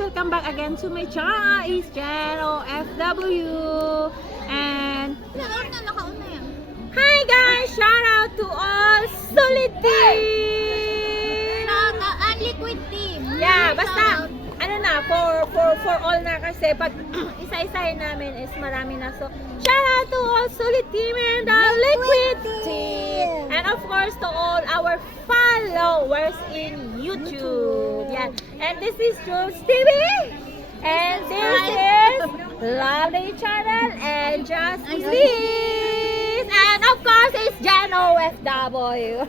welcome back again to my channel. It's Channel FW. And hi guys, shout out to all solid team. Liquid team. Yeah, basta ano na, for all na kasi pag isa-isahin namin is marami na. So, shout out to all solid team and the liquid team. And of course to all our followers in YouTube. Yeah. And this is Jules TV. And this is Lovely Channel and Just Liz. And of course it's Jan OFW.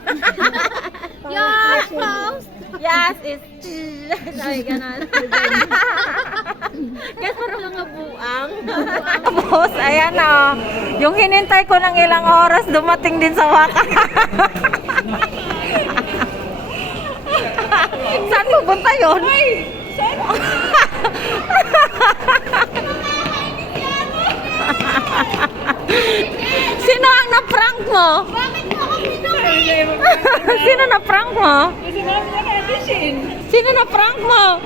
Your host. Yes, it's sabi ganon. Guys, parang mga buang. Tapos, ayan o. Yung hinintay ko ng ilang oras, dumating din sa wakas. Saan pupunta yun? Sino ang na-prank mo? Bakit mo ako pinuri? Sino na-prank mo? Sino na-prank mo?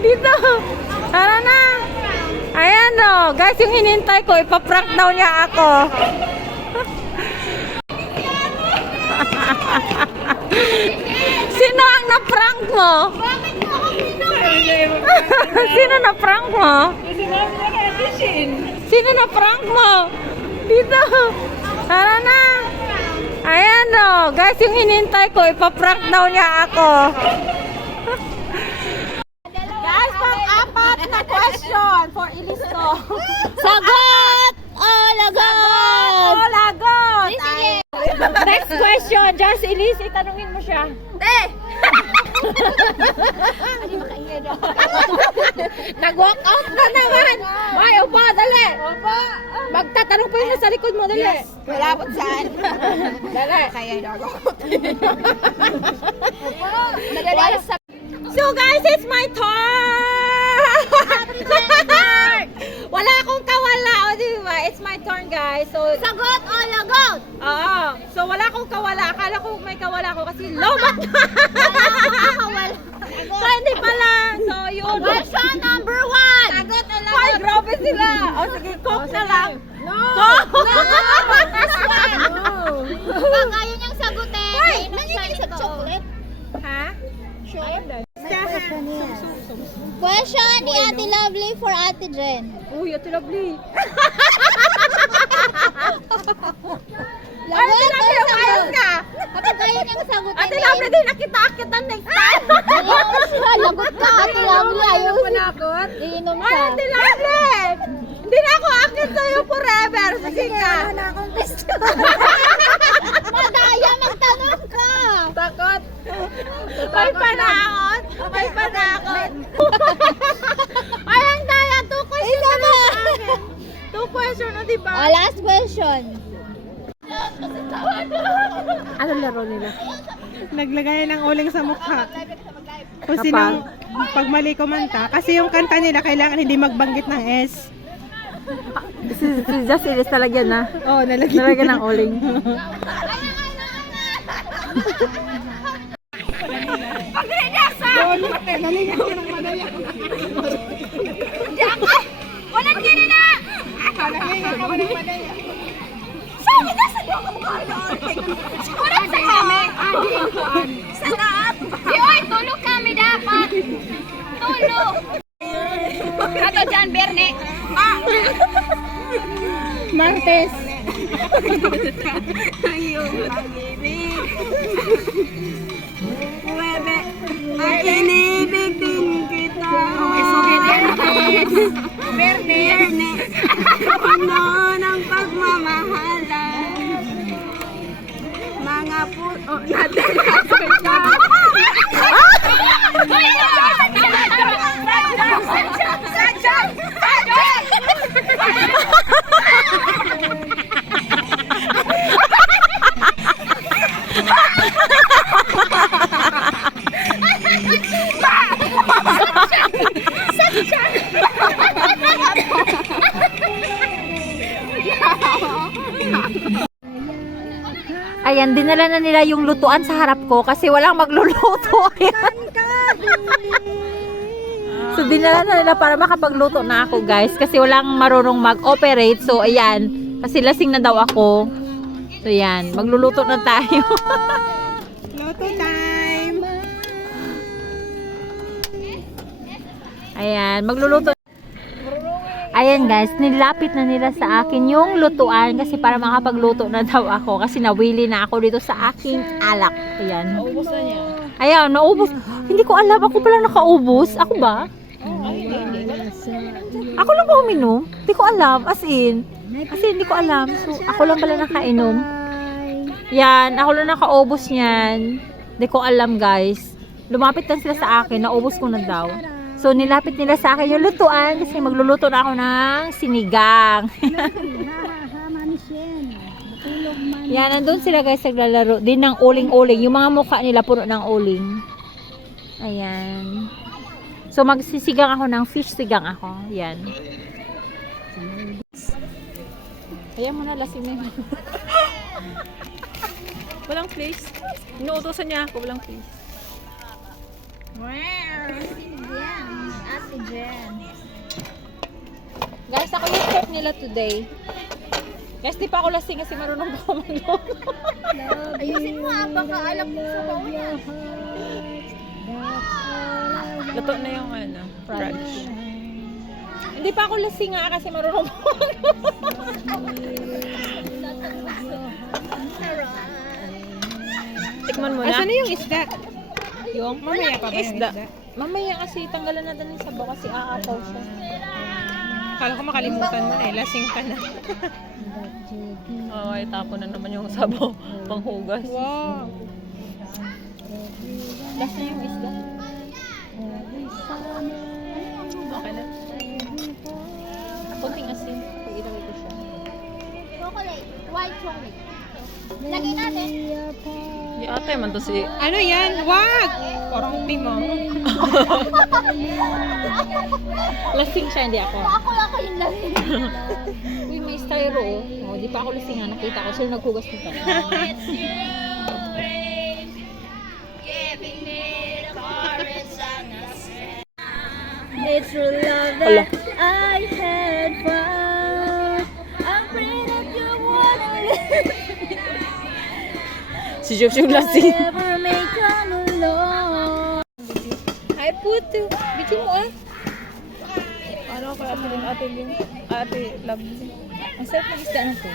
Dito. Tara na. Ayan o. Guys, yung hinintay ko, ipaprank daw niya ako. Sino ang na-prank mo? Bakit mo ako pinuri? Sino na-prank mo? Sino na-prank mo? Dito. Tara na. Ayan o. Guys, yung hinintay ko, ipaprank daw niya ako. Guys, pang-apat na question for Ilisto. Sagot! Oh, lagot! Oh, lagot! Sige. Next question, Just Elise, itanungin mo siya. Ano makaingay daw? Nag-walk out na naman! Ay, upa, dali! Magtatanong pa yun sa likod mo, dali! Yes. Wala po saan. Dali! Kaya daw ako. Nadala sa... So guys, it's my turn! Wala akong kawala, o diba? It's my turn, guys. So, Sagot o lagot? oo. So, wala akong kawala. Akala ko may kawala ako kasi lobat na! Wala. So, hindi pala. So, yun. Question number 1. Sagot na lang. Ay, grabe sila. O, sige, coke na lang. No! Coke! Pag ayaw niyang sagutin, inom siya sa chocolate. Ha? Question ni Ate Lovely for Ate Jen. Uy, ito lovely. Ay, Lagot ito o lovely. Ayos sagot? ka. Kapag ayaw niyang sagutin, Ate lovely din, nakita-akit ang next time. Ayaw siya, lagot ka Ate Lovely. Ayaw siya. Iinom Ay, siya. ate lovely. Hindi na ako akit sa'yo forever. Sige ka. na akong question. Madaya, magtanong ka. Takot. May panakot. May panakot. Ay, ang daya. 2 questions Isa na ba? lang sa akin. 2 questions, o diba? Oh, last question. Ano laro nila? Naglagay ng uling sa mukha. Kung sinong, pag mali kumanta, kasi yung kanta nila kailangan hindi magbanggit ng S. Si Just Iris talaga na. Oh, nalagyan. Talaga ng uling. Walang kini na! Wala sa kami. Sarap. Yoy, tulog kami dapat. Tulog. Kato dyan, Berne. Martes. Ay, inibig din kita. Berne. Ano ng pagmamahalan. Mga puto natin. Ayan, dinala na nila yung lutuan sa harap ko kasi walang magluluto. Ayan. So, dinala na nila para makapagluto na ako, guys. Kasi walang marunong mag-operate. So, ayan. Kasi lasing na daw ako. So, ayan. Magluluto na tayo. Loto time! Ayan. Magluluto. Ayan, guys. Nilapit na nila sa akin yung lutuan. Kasi para makapagluto na daw ako. Kasi nawili na ako dito sa aking alak. Ayan. Naubos na niya. Ayan, naubos. Hindi ko alam. Ako pala nakaubos. Ako ba? Ako lang ba uminom? Hindi ko alam. As in, hindi ko alam. So, ako lang pala nakainom. Yan, ako lang nakaubos niyan. Hindi ko alam, guys. Lumapit lang sila sa akin. Naubos ko na daw. So, nilapit nila sa akin yung lutuan kasi magluluto na ako ng sinigang. Yan, nandun sila, guys, naglalaro din ng uling-uling. Yung mga mukha nila puno ng uling. Ayan. So, magsisigang ako ng fish sigang ako. Yan. Ayan mo na, lasing na yun. Walang place. Inuutosan niya ako, walang place. Guys, ako yung chef nila today. Guys, di pa ako lasing kasi marunong ba ako magluto. Ayusin mo baka alam mo sa baon niya. Luto na yung crunch. Hindi pa ako lasing nga kasi marunong ba ako magluto. Tikman mo na. Asan na yung isda? Yung Mamaya pa ba yung isda? isda? mamaya kasi tanggalan natin yung sabaw kasi aapaw siya. Kala ko makalimutan mo na eh. Lasing ka na. Ay, tapo na naman yung sabaw. Panghugas. Wow! Last na yung isda. Okay na. Konting asin. Pag ilagay ko siya. Chocolate. White chocolate. Lagay natin. Di ate man to si... Ano yan? Wag! Parang mo. Lasing siya, hindi ako. Ako yung lagay. Uy, may styro oh. Oh, di pa ako lasing nga. Nakita ko. Sila naghugas nito. It's true love Hala. that I had found. I'm afraid that you wanna Si Josh yung lasing. never may come along. Hi, puto. Bitin mo ah. Ano ko ate love. Ang sarap ng isda na to.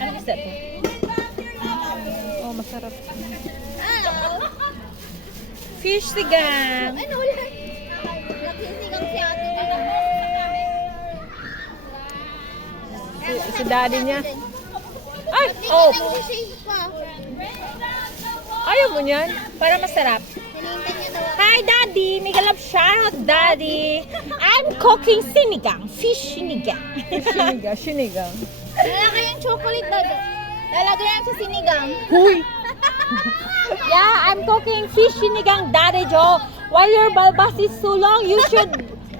Anong isda to? Oh, masarap. Fish sigang. Ano wala? Nagsisigang si ate. Si daddy niya. Ay! Oh! Nagsisig pa. Ayaw mo niyan? Para masarap. Hinihintay niya daw. Hi, Daddy! Mega love shoutout, Daddy! I'm cooking sinigang. Fish sinigang. Sinigang. Lalagay yung chocolate na doon. Lalagay yan sa sinigang. Huy! Yeah, I'm cooking fish sinigang, Daddy Joe. While your balbas is so long, you should,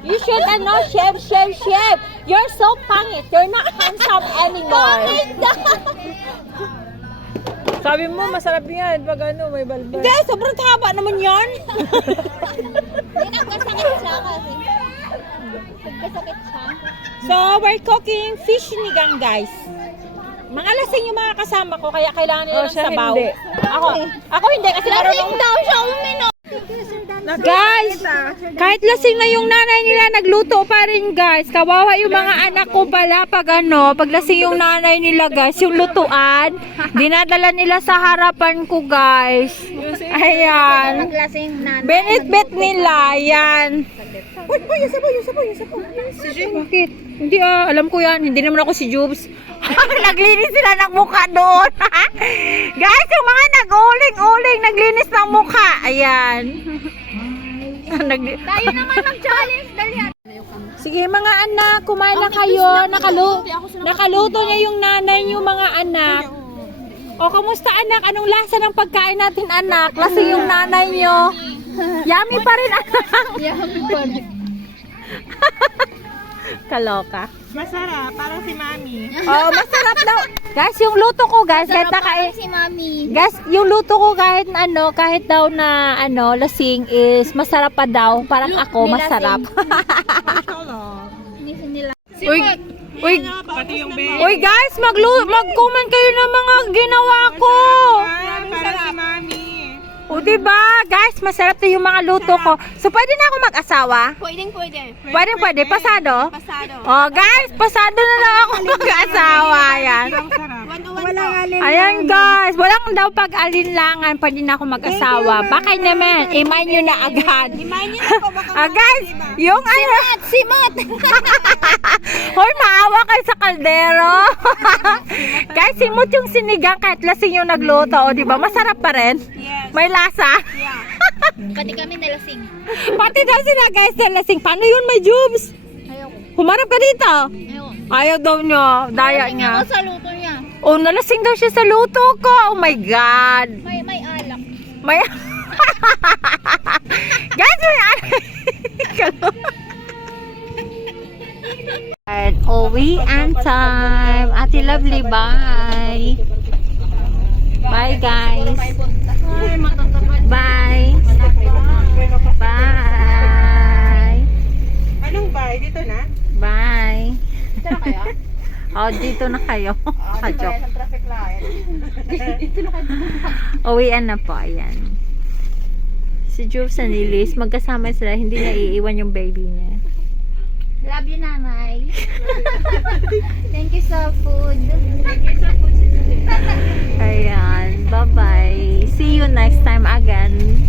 chef. You're so pangit. You're not handsome anymore. Sabi mo, masarap yan pag may balbas. Hindi, sobrang taba naman yan. Hindi, nagkasakit siya kasi. Nagkasakit siya. So, we're cooking fish sinigang, guys. Mga lasing yung mga kasama ko, kaya kailangan nila Oh, ng siya sabaw. hindi. Ako hindi, kasi marunong daw siya uminom. Guys, kahit lasing na yung nanay nila, nagluto pa rin, guys. Kawawa yung mga anak ko pala pag pag lasing yung nanay nila, guys. Yung lutuan, dinadala nila sa harapan ko, guys. Ayan. Naglasing na. Benefit nila, yan. Uy, yung sabaw. Si Jubes. Bakit? Hindi alam ko yan. Hindi naman ako si Jubes. Naglinis sila ng mukha doon. Guys, yung mga nag-uling-uling, naglinis ng mukha. Ayan. Tayo naman mag-challenge. Dali. Sige mga anak, kumain na kayo. Nakaluto niya yung nanay niyo, mga anak. O, kamusta anak? Anong lasa ng pagkain natin, anak? Lasing yung nanay niyo. Yummy pa rin, anak. Yummy pa rin. Kaloka. Masarap. Parang si Mami. Oh, masarap daw. Guys, yung luto ko guys, kahit Si Mami. guys, yung luto ko kahit kahit daw na lasing is masarap pa daw. Parang ako masarap. Uy, Pati yung baby. uy guys, mag-comment kayo ng mga ginawa ko. Para si Mami. O diba, guys, masarap to yung mga luto ko. So, pwede na ako mag-asawa? Pwede. Pwede. Pasado? Pasado. Oh, guys, pasado na lang ako mag-asawa. Yan. Ang sarap. Ayan, guys. Walang daw pag-alinlangan. Pwede na ako mag-asawa. Baka naman, iman nyo na agad. Guys, yung Simot! Hoy, maawa kayo sa kaldero. Guys, simot yung sinigang kahit lasing yung nagluto. O, diba? Masarap pa rin. May lasa. Pati kami nalasing. Pati daw sila, guys, na lasing. Paano yun, may jubes? Ayoko. Humarap ka dito. Ayoko. Ayaw daw niya. Daya Nalasing niya. ako sa luto niya. Oh, nalasing daw siya sa luto ko. Oh my God. May alak. May... Guys, may And uwian time. Ate Lovely, bye. Bye, guys. Bye. Bye. Anong bahay? Dito na? Bye. Tara kaya? Oh, dito na kayo. Joke. Sa traffic light. Uwian na po, ayan. Si Jules and Lilis, magkasama sila, hindi niya iiwan yung baby niya. Love you, nanay. Thank you sa food. Ayan, bye-bye. See you next time again.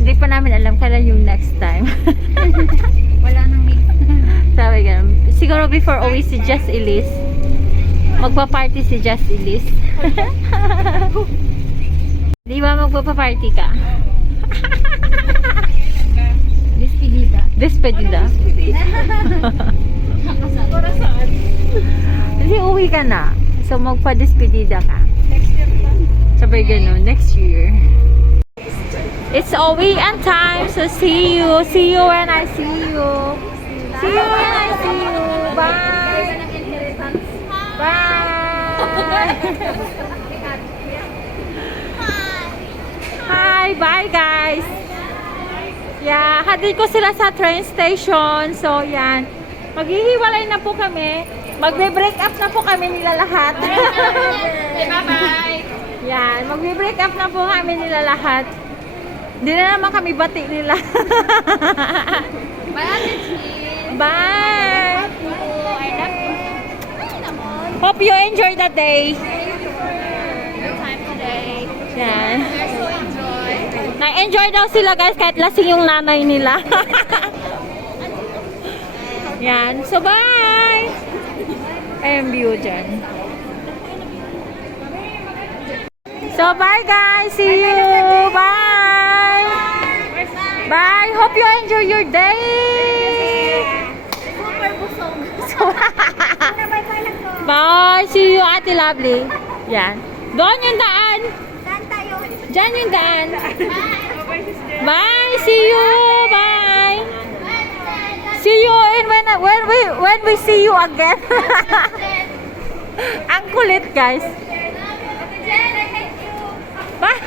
Hindi pa namin alam kailan yung next time. Wala nang may... Sabi ganun. Siguro before uwi si Jess Elise. Magpa-party si Jess Elise. Di ba magpa-party ka? Despedida. Despedida. Para saan? Kasi uwi ka na. So magpa-despedida ka. Sabay ganun, next year. It's uwian time. So see you. See you when I see you. See you when I see you. Bye. Bye. Hi. Bye guys. Yeah, hatid ko sila sa train station. So yan. Maghihiwalay na po kami. Magbe-break up na po kami nila lahat. Bye-bye. Yan, magbe-break up na po kami nila lahat. Hindi na naman kami bati nila. Bye, Ate Chin. Bye! I love you. Hope you enjoy the day. Your time today. Yan. We're so enjoy. Na-enjoy daw sila guys kahit lasing yung nanay nila. Yan. So bye! Ayun view dyan. So bye guys! See you! Bye! Bye! Hope you enjoy your day! Super busog. Bye! See you, Ate Lovely. Yan. Doon yung daan. Saan tayo? Diyan yung daan. Bye! See you! Bye! See you in when we see you again. Ang kulit, guys. Ate Jen, I hate you. Bye!